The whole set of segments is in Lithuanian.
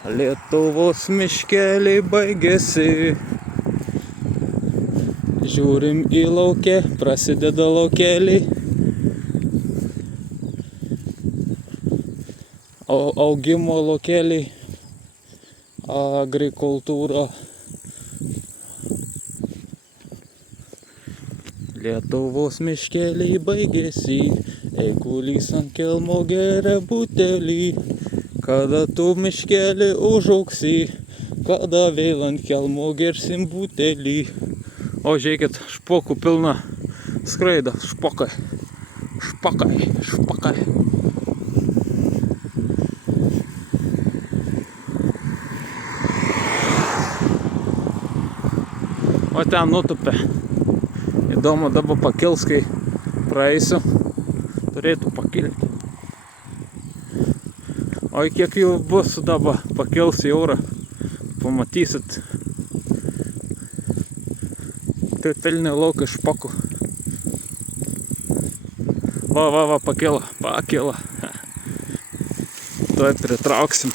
Lietuvos miškeliai baigėsi. Žiūrim į laukę, prasideda laukeliai. Augimo laukeliai, agrikultūra. Lietuvos miškeliai baigėsi, eigulys ant kelmo geria butelį. Kada tu miškelį užauksi, kada vėl ant kelmo gersim butelį. O žiūrėkit, špokų pilna skraido, špokai, špokai, špokai. O ten nutupė. Įdomu, dabar pakils, kai praeisiu, turėtų pakilti. O kiek jų bus dabar pakils į orą, pamatysit. Tai pilni laukai špokų. Va, pakilo. Tuoj pritrauksim.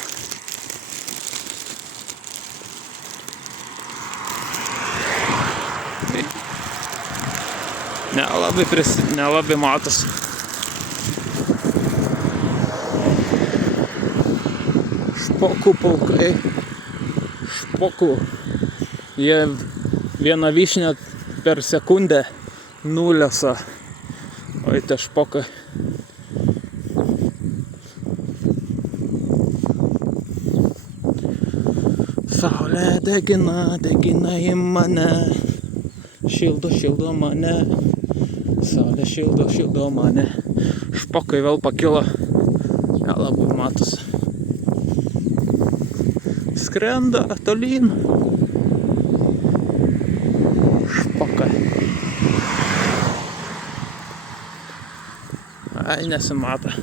Nelabai matosi. Špokų pulkai. Špokų. Jie vieną vyšnę per sekundę nulesa. Oi, tie špokai. Saulė degina į mane. Šildo mane. Saulė šildo mane. Špokai vėl pakilo. Nelabai matosi. Skrenda tolyn. Špokai. Ai, nesimato.